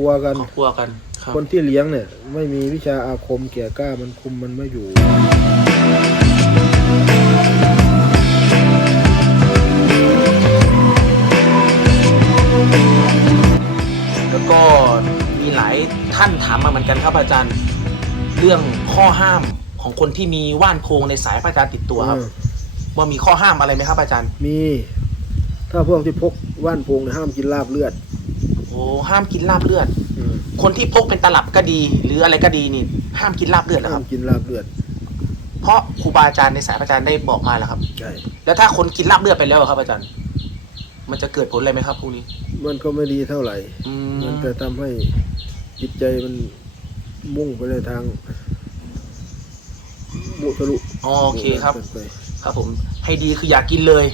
กลัวกันเขากลัวกันครับคนที่เลี้ยงเนี่ย ไม่มีวิชาอาคมแก่กล้ามันคุมมันไม่อยู่ แล้วก็มีหลายท่านถามมาเหมือนกันครับอาจารย์ เรื่องข้อห้ามของคนที่มีว่านโพงในสายพระอาจารย์ติดตัวครับเออว่ามีข้อห้ามอะไรไหมครับอาจารย์ มี ถ้าพวกที่พกว่านโพงเนี่ยห้ามกินลาบเลือดโอ้ห้ามกินลาบเลือด อืมคนที่พกเป็นตลับก็ดี หรืออะไรก็ดีนี่ ห้ามกินลาบเลือดนะคห้ารัมบ กินลาบเลือดเพราะครูบาอาจารย์ในสายพระอาจารย์ได้บอกมาแล้วครับ ใช่แล้วถ้าคนกินลาบเลือดไปแล้วอะครับ อาจารย์ มันจะเกิดผลอะไรไหมครับพวกนี้ มันก็ไม่ดีเท่าไหร่ อืมันมจะทำให้จิตใจมันมุ่งไปในทางบุทะลุอ๋อโอเคครับ กินไปครับผม ให้ดีคืออยากกินเลย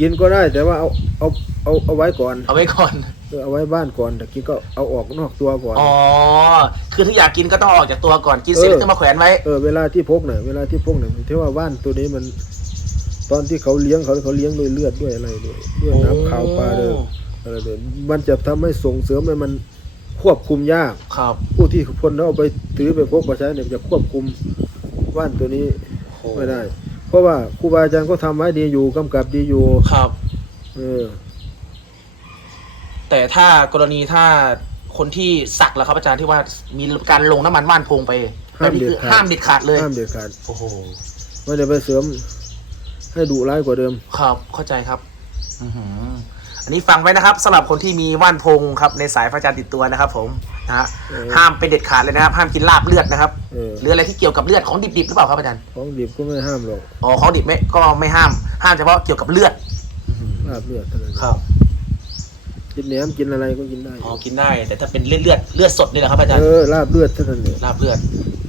กินก็ได้แต่ว่าเอาเอาเอาเอาไว้ก่อนเอาไว้ก่อน เออเอาไว้บ้านก่อนแต่กินก็เอาออกนอกตัวก่อน อ๋อ คือถ้าอยากกินก็ต้องออกจากตัวก่อน กินเสร็จเออ แล้วจะมาแขวนไว้ เออเวลาที่พกเนี่ยเวลาที่พกเนี่ยที่ว่าว่านตัวนี้มัน ตอนที่เขาเลี้ยงเขาเขาเลี้ยงด้วยเลือดด้วยอะไรด้วยด้วยน้ำขาวปลาเลยอะไรเลยมันจะทำให้ส่งเสริมให้มันควบคุมยาก ครับผู้ที่คนเอาไปถือไปพกมาใช้เนี่ยจะควบคุมว่านตัวนี้ไม่ได้ เพราะว่าครูบาอาจารย์ก็ทำไว้ดีอยู่กำกับดีอยู่ครับเออแต่ถ้ากรณีถ้าคนที่สักแล้วครับอาจารย์ที่ว่ามีการลงน้ำมันว่านโพงไปแบบนี้คือห้ามเด็ดขาดเลยห้ามเด็ดขาดโอ้โหไม่ได้ไปเสริม ให้ดุร้ายกว่าเดิม ครับ เข้าใจครับ อือหืออันนี้ฟังไว้นะครับสำหรับคนที่มีว่านโพงครับ ในสายพระอาจารย์ติดตัวนะครับ ผม นะฮะเออ ห้ามเป็นเด็ดขาดเลยนะครับห้ามกินลาบเลือดนะครับเออหรืออะไรที่เกี่ยวกับเลือดของดิบๆหรือเปล่าครับอาจารย์ของดิบก็ไม่ห้ามหรอกอ๋อของดิบไม่ก็ไม่ห้ามห้ามเฉพาะเกี่ยวกับเลือดลาบเลือดเท่านั้นครับกินแหนมกินอะไรก็กินได้ อ๋อกินได้ แต่ถ้าเป็นเลือดเลือดเลือดสดนี่แหละครับอาจารย์เออลาบเลือดเท่านั้นเนี่ยลาบเลือด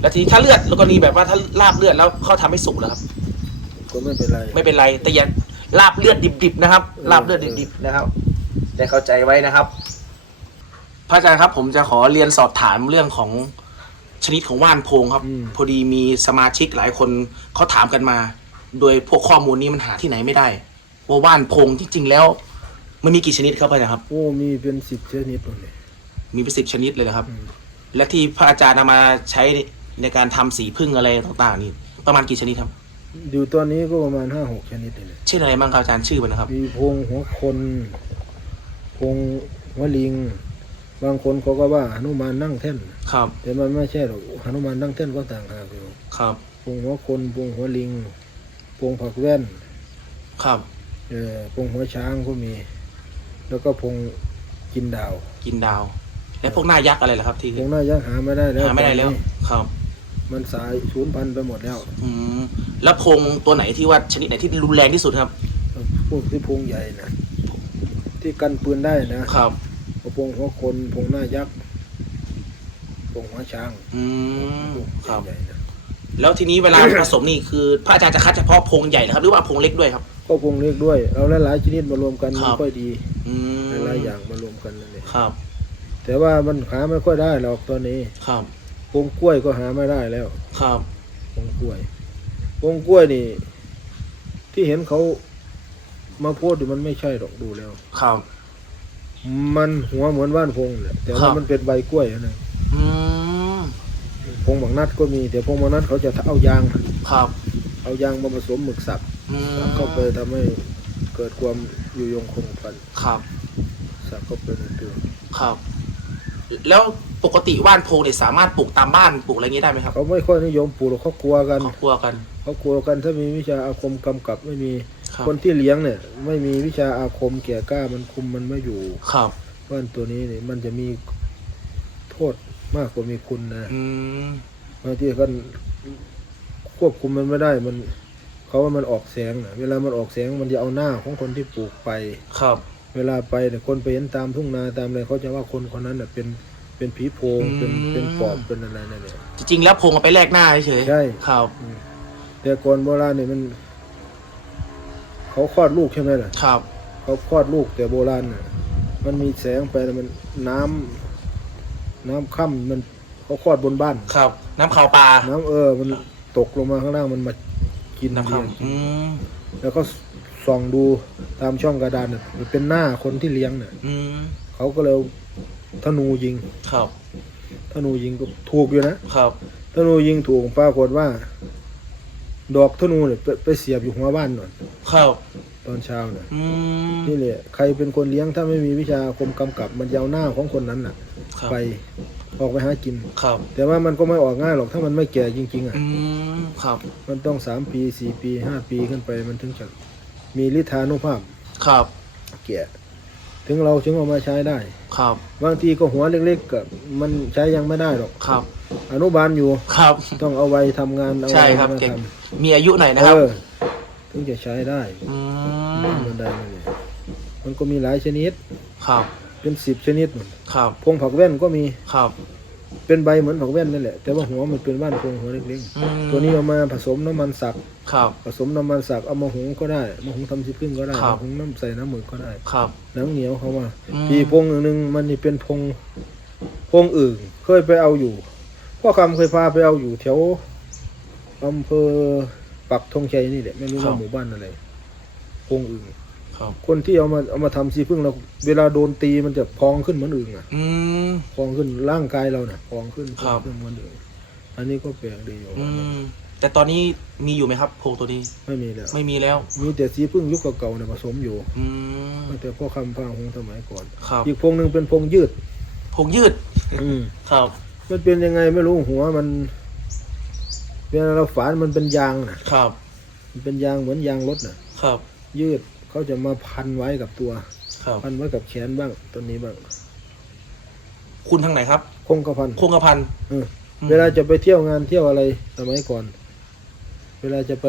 แล้วทีนี้ถ้าเลือดแล้วกรณีแบบว่าถ้าลาบเลือดแล้วเขาทำให้สุกแล้วครับ ก็ไม่เป็นไร ไม่เป็นไรแต่อย่าลาบเลือดดิบๆนะครับเออลาบเลือดดิบๆนะครับได้เข้าใจไว้นะครับ พระอาจารย์ครับ ผมจะขอเรียนสอบถามเรื่องของชนิดของว่านโพงครับ อืม พอดีมีสมาชิกหลายคนเขาถามกันมา โดยพวกข้อมูลนี้มันหาที่ไหนไม่ได้ว่าว่านโพงที่จริงแล้วมันมีกี่ชนิดครับพระอาจารย์ครับ โอ้มีเป็นสิบชนิดเลยมีเป็นสิบชนิดเลยนะครับอืมและที่พระอาจารย์นำมาใช้ในการทำสีพึ่งอะไรต่างๆ นี่ ประมาณกี่ชนิดครับ อยู่ตอนนี้ก็ประมาณห้าหกชนิดเลยเช่นอะไรบ้างครับอาจารย์ชื่อมันนะครับ มีโพงหัวคนโพงหัวลิง บางคนเขาก็ว่าหนุมานนั่งแท่น ครับ แต่มันไม่ใช่หรอกหนุมานนั่งแท่นก็ต่างหากอยู่ครับโพงหัวคนโพงหัวลิงโพงผักแว่น ครับ เออโพงหัวช้างก็มี แล้วก็โพงกินดาว กินดาว และพวกหน้ายักษ์อะไรล่ะครับที่โพงหน้ายักษ์หาไม่ได้แล้วหาไม่ได้แล้ว ตอนนี้ครับ มันสายสูญพันธุ์ไปหมดแล้ว อืม แล้วโพงตัวไหนที่ว่าชนิดไหนที่รุนแรงที่สุดครับ พวกที่โพงใหญ่นะที่กันปืนได้นะ ครับ กระโปรงหัวคนโพงหน้ายักษ์โพงหัวช้างอืมพวกครับ ใหญ่ๆนะแล้วทีนี้เวลา ผสมนี่คือพระอาจารย์จะคัดเฉพาะโพงใหญ่นะครับ หรือว่าโพงเล็กด้วยครับ ก็โพงเล็กด้วย เอาหลายๆชนิดมารวมกันครัมันบค่อยดีอืมหลายๆอย่างมารวมกันนั่นเองครับ แต่ว่ามันหาไม่ค่อยได้หรอกตอนนี้ครับโพงกล้วยก็หาไม่ได้แล้วครับโพงกล้วยโพงกล้วยนี่ ที่เห็นเขามาโพสต์อยู่มันไม่ใช่หรอกดูแล้ว ครับ มันหัวเหมือนว่านพงแหละแต่ครัว่าบมันเป็นใบกล้วยนะอืมพงบางนัดก็มีแต่พงบางนัดเขาจะเอายางครับ เอายางมาผสมหมึกสับอืมสับเข้าไปทำให้เกิดความอยู่ยงคงพันครับสับเข้าไปในตัวครับ แล้วปกติว่านโพเนี่ยสามารถปลูกตามบ้านปลูกอะไรอย่างนี้ได้ไหมครับเขาไม่ค่อยนิยมปลูกหรอกเขากลัวกันเขากลัวกันเขากลัวกันถ้ามีวิชาอาคมกำกับไม่มี ครับคนที่เลี้ยงเนี่ย ไม่มีวิชาอาคมแก่กล้ามันคุมมันไม่อยู่ครับว่านตัวนี้เนี่ยมันจะมีโทษมากกว่ามีคุณนะอืมบางทีกันควบคุมมันไม่ได้มันเขาว่ามันออกแสงน่ะเวลามันออกแสงมันจะเอาหน้าของคนที่ปลูกไป ครับเวลาไปเนี่ยคนไปเห็นตามทุ่งนาตามอะไรเขาจะว่าคนคนนั้นน่ะเป็นเป็นผีโพงเป็นเป็นปอบเป็นอะไรนั่นเนี่ยจริงๆแล้วโพงเอาไปแลกหน้าเฉยๆใช่ ครับแต่ก่อนโบราณเนี่ยมัน เขาคลอดลูกใช่ไหมล่ะ ครับ เขาคลอดลูกแต่โบราณน่ะ มันมีแสงไปแล้วมันน้ำน้ำค่ำมันเขาคลอดบนบ้าน ครับ น้ำขาวปลา น้ำเออ มันตกลงมาข้างล่างมันมากินน้ำเบีขาวยร์อืม แล้วก็ส่องดูตามช่องกระดานน่ะมันเป็นหน้าคนที่เลี้ยงน่ะอืม เขาก็เลยธนูยิง ครับ ธนูยิงก็ถูกอยู่นะครับ ธนูยิงถูกปรากฏว่า ดอกธนูเนี่ยไปไปเสียบอยู่หัวบ้านหน่อยครับ ตอนเช้าน่ะอืม นี่แหละใครเป็นคนเลี้ยงถ้าไม่มีวิชาคมกำกับมันจะเอาหน้าของคนนั้นน่ะ ครับ ไปออกไปหากิน ครับ แต่ว่ามันก็ไม่ออกง่ายหรอกถ้ามันไม่แก่จริง ๆอะ อืม ครับ มันต้องสามปีสี่ปีห้าปีขึ้นไปมันถึงจะมีฤทธานุภาพครับ แก่ ถึงเราถึงเอามาใช้ได้ ครับ บางทีก็หัวเล็กๆกับมันใช้ยังไม่ได้หรอก ครับ อนุบาลอยู่ ครับ ต้องเอาไว้ทำงานเอาใช่ไว้ครับมาเก่งทมีอายุหน่อยำนะครับ เออถึงจะใช้ได้อืม มันได้ไม่เนี่ยมันก็มีหลายชนิด ครับ เป็นสิบชนิดหมดครับ พงผักแว่นก็มี ครับ เป็นใบเหมือนผักแว่นนั่นแหละ แต่ว่าหัวมันเป็นบ้านพงหัวเล็กอืมๆตัวนี้เอามาผสมน้ำมันสัก ครับ ผสมน้ำมันสักเอามาหุงก็ได้มาหุงทำซีพึ่งก็ได้ครับ มาหุงน้ำใส่น้ำหมึกก็ได้ ครับหนังเหนียวเขามาอืม ปีพงหนึ่งมันนี่เป็นพงพงอื่นเคยไปเอาอยู่พ่อคำเคยพาไปเอาอยู่แถวอำเภอปักธงชัยนี่แหละไม่รู้ว่าหมู่บ้านอะไรพงอื่น ครับคนที่เอามาเอามาทำซีพึ่งเราเวลาโดนตีมันจะพองขึ้นเหมือนอื่นอะอืม พองขึ้นร่างกายเราเนี่ยพองขึ้นครับขึ้นเหมือนอื่นอันนี้ก็แปลกดีอยู่อืม แต่ตอนนี้มีอยู่ไหมครับโพรงตัวนี้ ไม่มีแล้วไม่มีแล้ว มีแต่ซีพึ่งยุคเก่าๆเนี่ยผสมอยู่อืม ตั้งแต่พ่อคำพาหงสมัยก่อน ครับอีกพงหนึ่งเป็นพงยืดโพรงยืด อืม ครับ มันเป็นยังไงไม่รู้หัวมันเวลาเราฝานมันเป็นยางนะครับ มันเป็นยางเหมือนยางรถน่ะ ครับ ยืด เขาจะมาพันไว้กับตัว ครับ พันไว้กับแขนบ้างตัวนี้บ้างคุณทางไหนครับ คงกระพันคงกระพัน เอออืมเวลาจะไปเที่ยวงานเที่ยวอะไรสมัยก่อน เวลาจะไป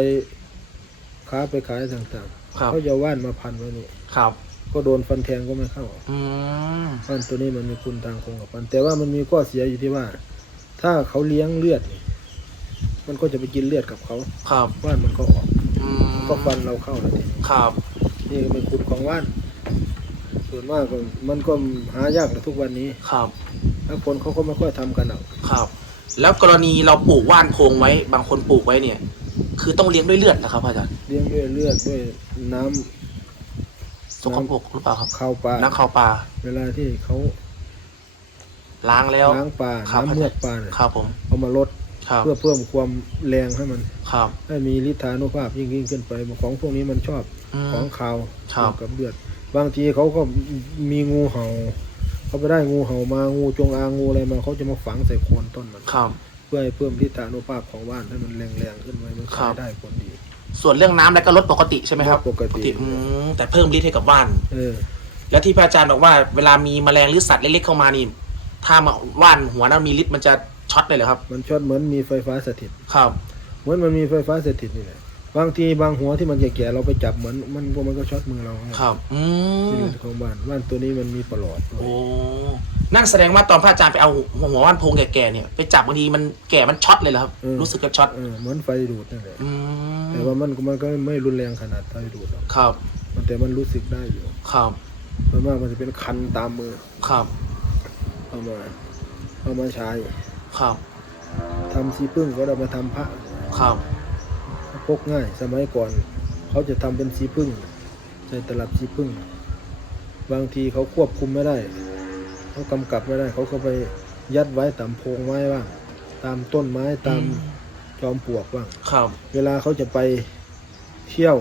ค้าไปขายต่างครับๆเขาจะว่านมาพันไว้นี่ครับ ก็โดนฟันแทงก็ไม่เข้าอืมว่านตัวนี้มันมีคุณทางคงกระพัน แต่ว่ามันมีข้อเสียอยู่ที่ว่า ถ้าเขาเลี้ยงเลือดนี่มันก็จะไปกินเลือดกับเขาครับ ว่านมันก็ออกอืมก็ฟันเราเข้าแล้วทีนี้ครับ นี่เป็นคุณของว่านส่วนมากก็มันก็หายากนะทุกวันนี้ครับ แล้วคนเขาก็ไม่ค่อยทำกันหรอกครับ แล้วกรณีเราปลูกว่านโพรงไว้ บางคนปลูกไว้เนี่ย คือต้องเลี้ยงด้วยเลือดนะครับอาจารย์เลี้ยงด้วยเลือดด้วยน้ำสกปรกหรือเปล่าครับข้าวปลาน้ำข้าวปลาเวลาที่เขาล้างแล้วล้างปลาครับน้ำเมือกปลาเนี่ยครับผมเอามาลดครับเพื่อเพิ่มความแรงให้มันครับให้มีฤทธานุภาพยิ่งยิ่งขึ้นไปของพวกนี้มันชอบ อืม ของขาวครับ เกี่ยวกับเลือด บางทีเขาก็มีงูเห่า เขาไปได้งูเห่ามางูจงอางงูอะไรมาเขาจะมาฝังใส่โคนต้นมันครับ เพื่อให้เพิ่มฤทธานุภาพของว่านให้มันแรงๆขึ้นไว้มันครัขายบ ได้ผลดี ส่วนเรื่องน้ำแล้วก็ลดปกติใช่ไหมครับลดปกติ อืมแต่เพิ่มฤทธิ์ให้กับว่าน เออ แล้วที่พระอาจารย์บอกว่าเวลามีแมลงหรือสัตว์เล็กๆเข้ามานี่ถ้ามาว่านหัวนั้นมีฤทธิ์มันจะช็อตเลยเหรอครับ มันช็อตเหมือนมีไฟฟ้าสถิต ครับ เหมือนมันมีไฟฟ้าสถิตนี่แหละ บางทีบางหัวที่มันแก่ๆเราไปจับเหมือนมันก็มันก็ช็อตมือเราครับ อืที่มฤทธิ์ของบ้านบ้านตัวนี้มันมีประหลอดด้วยโอ้ นั่นแสดงว่าตอนพระอาจารย์ไปเอาหัวว่านโพงแก่ๆเนี่ยไปจับบางทีมันแก่มันช็อตเลยเหรอครับรู้สึกกับช็อต เออเหมือนไฟดูดนั่นแหละอืมแต่ว่ามันก็มันก็ไม่รุนแรงขนาดไฟดูดหรอกครับ มันแต่มันรู้สึกได้อยู่ครับ ส่วนมากมันจะเป็นคันตามมือครับ เอามาเอามาใช้ครับ ทำสีพึ่งก็ได้มาทำพระ ครับ พกง่าย สมัยก่อน เขาจะทำเป็นสีพึ่งใส่ตลับสีพึ่ง บางทีเขาควบคุมไม่ได้ เขากำกับไม่ได้ เขาก็ไปยัดไว้ตามโพรงไม้บ้างตามต้นไม้ตามอืมจอมปลวกบ้างครับ เวลาเขาจะไปเที่ยว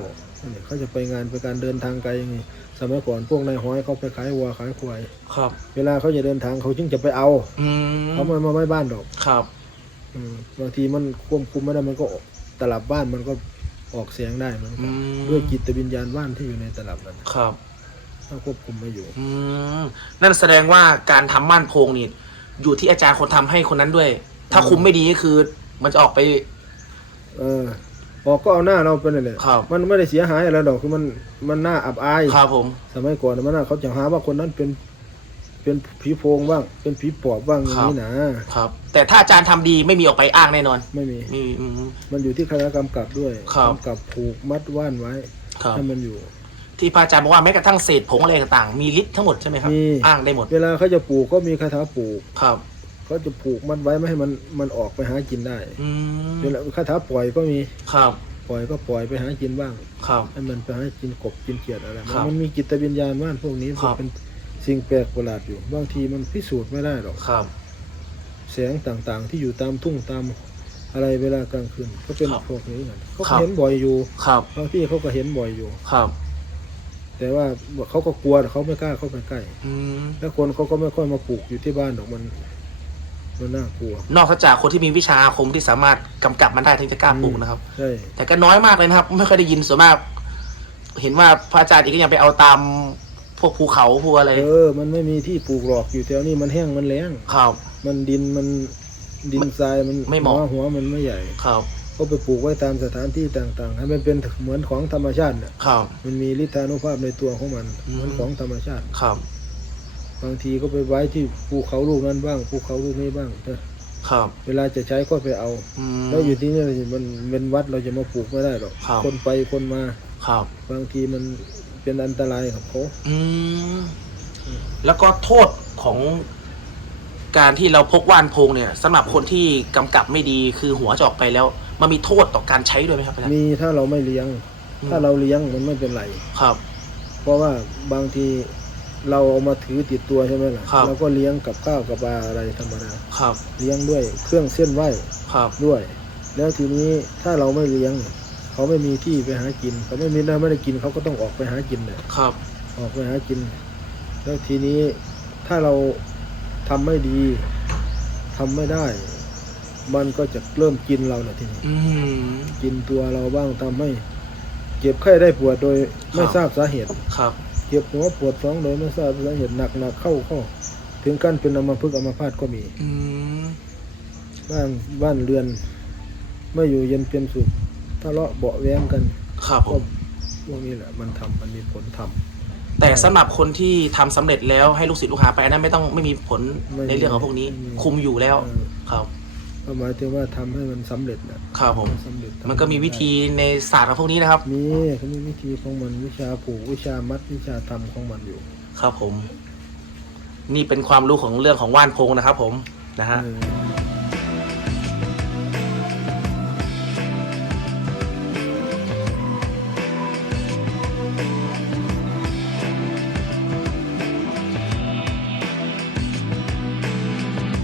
เนี่ยเขาจะไปงานไปการเดินทางไกลอย่างนี้สมัยก่อนพวกนายห้อยเขาไปขายวัวขายควายครับ เวลาเขาจะเดินทางเขาจึงจะไปเอาอืมเขาไม่มาไว้บ้านดอกครับอืมบางทีมันควบคุมไม่ได้มันก็ออก ตลับบ้านมันก็ออกเสียงได้เหมือนอืกันม ด้วยจิตวิญญาณบ้านที่อยู่ในตลับนั้นครับ ถ้าควบคุมไม่อยู่ อืมนั่นแสดงว่าการทำม่านโพงนี่อยู่ที่อาจารย์คนทำให้คนนั้นด้วย ถ้าคุมไม่ดีก็คือ มันจะออกไป เออออกก็เอาหน้าเราไปนั่นแหละครับ มันไม่ได้เสียหายอะไรดอกคือมันมันน่าอับอาย ครับผม สมัยก่อนน่ะมันน่าเขาจะหาว่าคนนั้นเป็น เป็นผีโพงบ้าง เป็นผีปอบบ้างอย่างนี้นะครับ แต่ถ้าอาจารย์ทำดีไม่มีออกไปอ้างแน่นอนไม่มีมีอืม มันอยู่ที่คณะกำกับด้วยครับกำกับผูกมัดว่านไว้ครับ ให้มันอยู่ ที่พระอาจารย์บอกว่าแม้กระทั่งเศษผงอะไรต่างๆมีฤทธิ์ทั้งหมดใช่ไหมครับมี อ้างได้หมดเวลาเขาจะปลูกก็มีคาถาปลูกครับ เขาจะผูกมัดไว้ไม่ให้มันมันออกไปหากินได้อืมเวลาคาถาปล่อยก็มีครับปล่อยก็ปล่อยไปหากินบ้าง ครับ ให้มันไปหากินกบกินเขียดอะไร ครับมันมีจิตวิญญาณว่านพวกนี้ครับเป็น สิ่งแปลกประหลาดอยู่ บางทีมันพิสูจน์ไม่ได้หรอก ครับ แสงต่างๆ ที่อยู่ตามทุ่งตามอะไรเวลากลางคืนก็เป็นครับพวกนี้กันเขาครัก็บเห็นบ่อยอยู่ครับ บางที่เขาก็เห็นบ่อยอยู่ ครับ แต่ว่าเขาก็กลัวแต่เขาไม่กล้าเข้าไปใกล้อืม แล้วคนเขาก็ไม่ค่อยมาปลูกอยู่ที่บ้านหรอกมันมันน่ากลัวนอกจากคนที่มีวิชาอาคมที่สามารถกำกับมันได้ถึงจะกล้าปลูกนะครับ ใช่แต่ก็น้อยมากเลยนะครับ ไม่ค่อยได้ยินส่วนมาก เห็นว่าพระอาจารย์เองก็ยังไปเอาตาม พวกภูเขาพวกอะไร เออ มันไม่มีที่ปลูกหรอกอยู่แถวนี้มันแห้งมันแล้งครับ มันดินมันดินทรายมันไม่เหมาะ หัวหัวมันไม่ใหญ่ครับ ก็ไปปลูกไว้ตามสถานที่ต่างๆ ให้มันเป็นเหมือนของธรรมชาติเนี่ยครับ มันมีฤทธานุภาพในตัวของมันอืม เหมือนของธรรมชาติ ครับ บางทีก็ไปไว้ที่ภูเขาลูกนั้นบ้างภูเขาลูกนี้บ้างแต่ครับ เวลาจะใช้ก็ไปเอา อืม แล้วอยู่ที่นี่มันเป็นวัดเราจะมาปลูกไม่ได้หรอก ครับ คนไปคนมา ครับ บางทีมัน เป็นอันตรายกับเขาอืมแล้วก็โทษของการที่เราพกว่านโพงเนี่ยสำหรับคนที่กำกับไม่ดีคือหัวจะออกไปแล้ว มันมีโทษต่อการใช้ด้วยไหมครับอาจารย์มีถ้าเราไม่เลี้ยงอืมถ้าเราเลี้ยงมันไม่เป็นไร ครับ เพราะว่าบางทีเราเอามาถือติดตัวใช่ไหมล่ะครับ เราก็เลี้ยงกับข้าวกับปลาอะไรธรรมดา ครับ เลี้ยงด้วยเครื่องเส้นไหวครับ ด้วย แล้วทีนี้ถ้าเราไม่เลี้ยงเขาไม่มีที่ไปหากิน เขาไม่มีน้ำไม่ได้กินเขาก็ต้องออกไปหากินเนี่ยครับ ออกไปหากิน แล้วทีนี้ถ้าเราทำไม่ดีทำไม่ได้ มันก็จะเริ่มกินเราเนี่ยทีนี้อืมกินตัวเราบ้างทำให้เจ็บไข้ได้ปวดโดยไม่ครับทราบสาเหตุครับเจ็บหัวปวดท้องโดยไม่ทราบสาเหตุหนักหนักเข้าเข้าถึงขั้นเป็นอัมพฤกษ์อัมพาตก็มีอืมบ้านบ้านเรือน ไม่อยู่เย็นเป็นสุข ทะเลาะเบาะแว้งกันครับผก็มพวกนี้แหละมันทำมันมีผลทำแต่สำหรับคนที่ทำสำเร็จแล้วให้ลูกศิษย์ลูกหาไปอันนั้นไม่ต้องไม่มีผลไม่มีในเรื่องของพวกนี้ไม่มีคุมอยู่แล้วเออครับก็หมายถึงว่าทำให้มันสำเร็จนะครับผมสำเร็จทำมันก็มีวิธีในศาสตร์ของพวกนี้นะครับมีเขามีวิธีของมันวิชาผูกวิชามัดวิชาทำของมันอยู่ ครับผม นี่เป็นความรู้ของเรื่องของว่านโพงนะครับ ผมนะฮะเออ